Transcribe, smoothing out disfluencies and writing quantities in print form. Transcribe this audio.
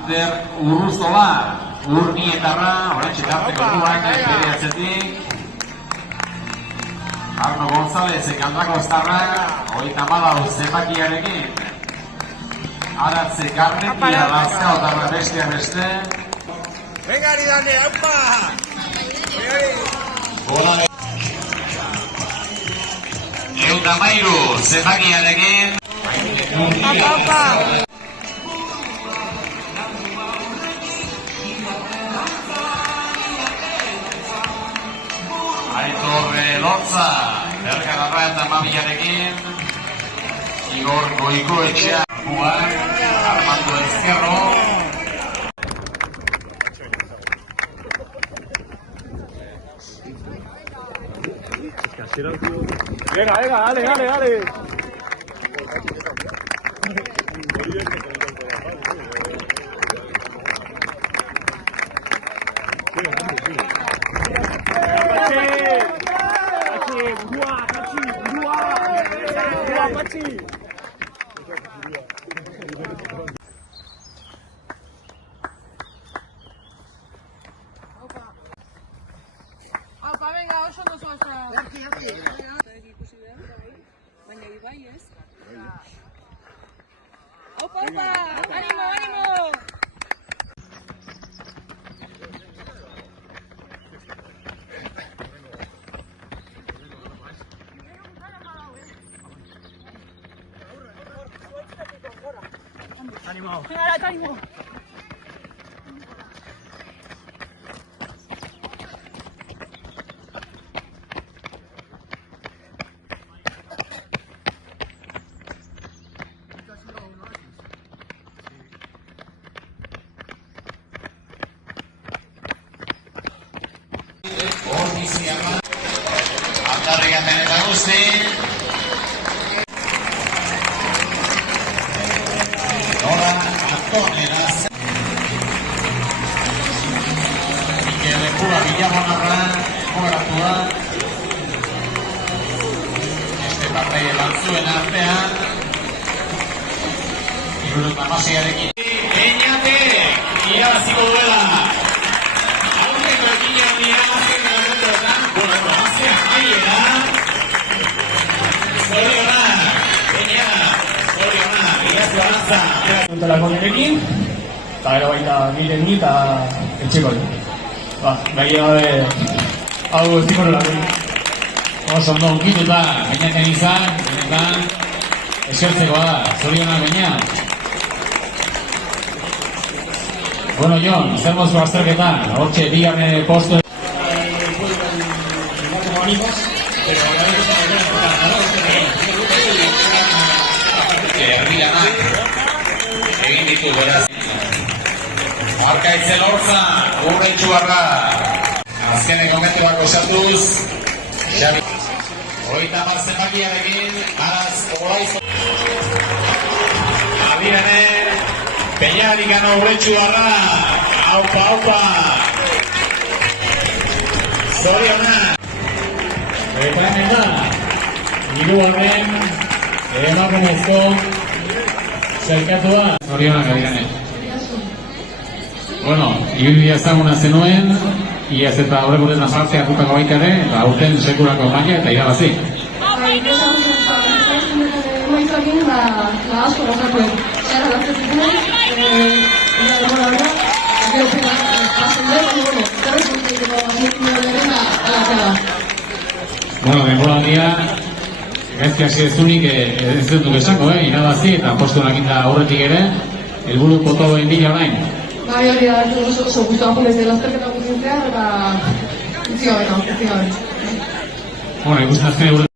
Ander Urruzola, Urnietarra, horretxe tarteko duan, bere atzetik. Arno González, ekaldako estarra, 34 zenbakiarekin. Aratze Garnetia, Lazkao tarra bestea beste. Venga, Dani, aupa! Eundamairu zenbakiarekin. Aupa! Aitor Lotza, Bergarra eta Mamiarekin. Igor Goikoetxea, Armando Ezkerro. Venga, dale. Aupa, venga, oso ondo zoazta. Ikusi behar, baina ibai ez. Aupa, animo! Animo! Aldarrikaten eta guzti. Nora Antonera. Mikel Ekura Villamonarra, kobratua. Este partei lantzuen artean. 76arekin. Eñate, irabaziko duela. Telefonekin, eta gero baita giren ni eta etxeko du. Gai gabe, hau eziko nolako. Oso ondo unkituta, gainaten izan, benetan, esertzekoa, zorionak baina. Bueno, Jon, zer mozko azterketan, hortxe, bigarren posto. Egin ditu beraz. Markaitze Lortza, Urretxuarra. Azkeneko momentuak osatuz. Xabi. 30 zenbakiarekin, Araz Olaiz. Abirene, Peñarikano Urretxuarra. Aupa. Zorionak. Eta hemen da, hirugarren, emakumezko zerkatua. Zorionak Abirene. Bueno, ibilbidea ezaguna zenuen, iaz eta horrekoren azartzea dutako baita ere, eta aurten sekurako maila eta irabazi. Bueno, denboraldia, gaizki hasi ez dunik ez dut esango, irabazi eta postunak inda aurretik ere, helburu potoen bila orain. Bai, hori da, oso guztuan jolez dela azterketa guztian, eta... Guzti gabe. Bueno, ikusten azken